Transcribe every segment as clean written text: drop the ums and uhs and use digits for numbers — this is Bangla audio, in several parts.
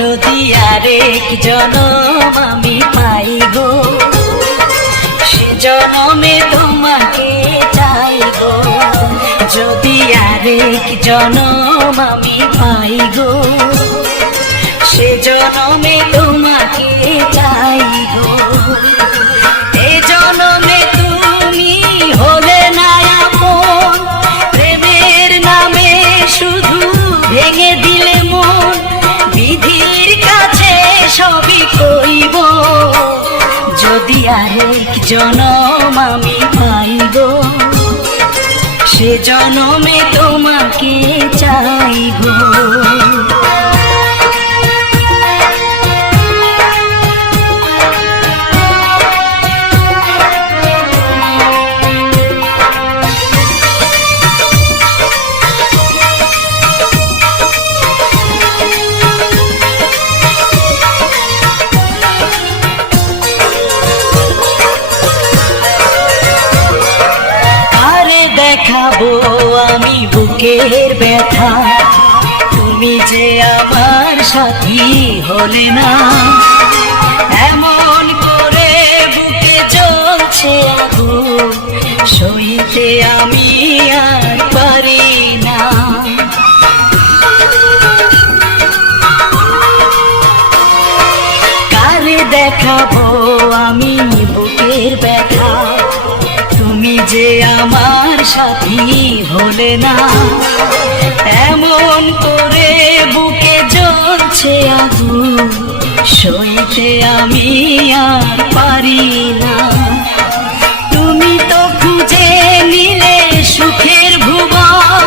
যদি আরেক জনম আমি পাই গো, সে জনমে তোমাকে চাই গো। যদি আরেক জনম আমি পাই গো, সে জনমে তোমাকে চাই গো। এ জনমে তুমি হলে না আপন, প্রেমের নামে শুধু ভেঙে দিলে মন। বিধির কাছে সবই কইব, যদি আরেক জনম আমি পাই গো, সে জনমে তোমাকে চাই গো। দেখাবো আমি বুকের ব্যথা, তুমি যে আমার সাথী হলে না। এমন করে বুকে চলছে আগুন, সইতে আমি আর পারি না। কারে দেখাবো আমি বুকের ব্যথা, তুমি যে আমার সাথী হলে না। এমন করে বুকে জ্বলছে আগুন, সইতে আমি আর পারি না। তুমি তো খুঁজে নিলে সুখের ভুবন,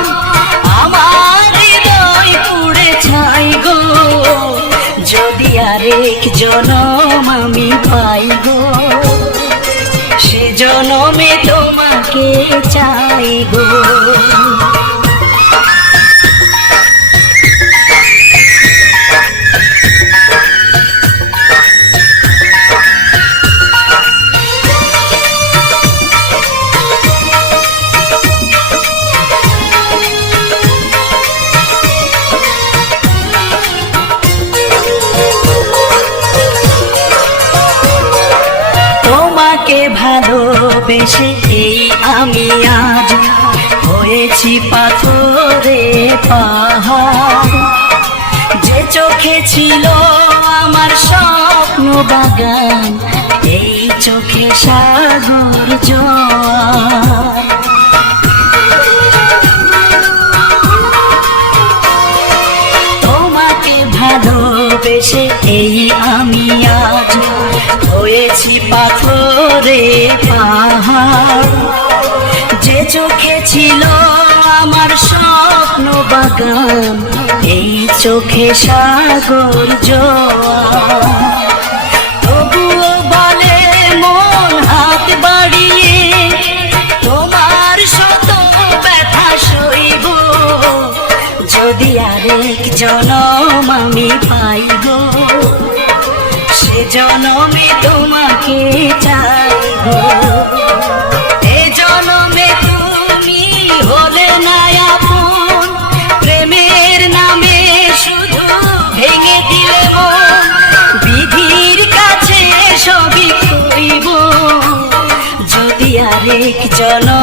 আমার হৃদয় পুড়ে ছাই গো। যদি আরেক জনম আমি পাই গো, সে জনমে তোমাকে চাই গো। তোমাকে ভালোবেসে এই আমি আজ হয়েছি পাথরে পাহাড়। যে চোখে ছিল আমার স্বপ্ন বাগান, এই চোখে সাগর জোয়ার। তোমাকে ভালোবেসে এই আমি আজ হয়েছি পাথরে পাহাড়। যে চোখে ছিল আমার স্বপ্ন বাগান, এই চোখে সাগর জোয়ার। তবুও বলে মন হাত বাড়িয়ে, তোমার শত ব্যথা সইব। যদি আরেক জনম আমি পাই গো, সে জনমে তোমাকে চাই গো। এ জনমে তুমি হলে না আপন, প্রেমের নামে শুধু ভেঙে দিলে মন। বিধির কাছে সবই কইব, যদি আরেক জনম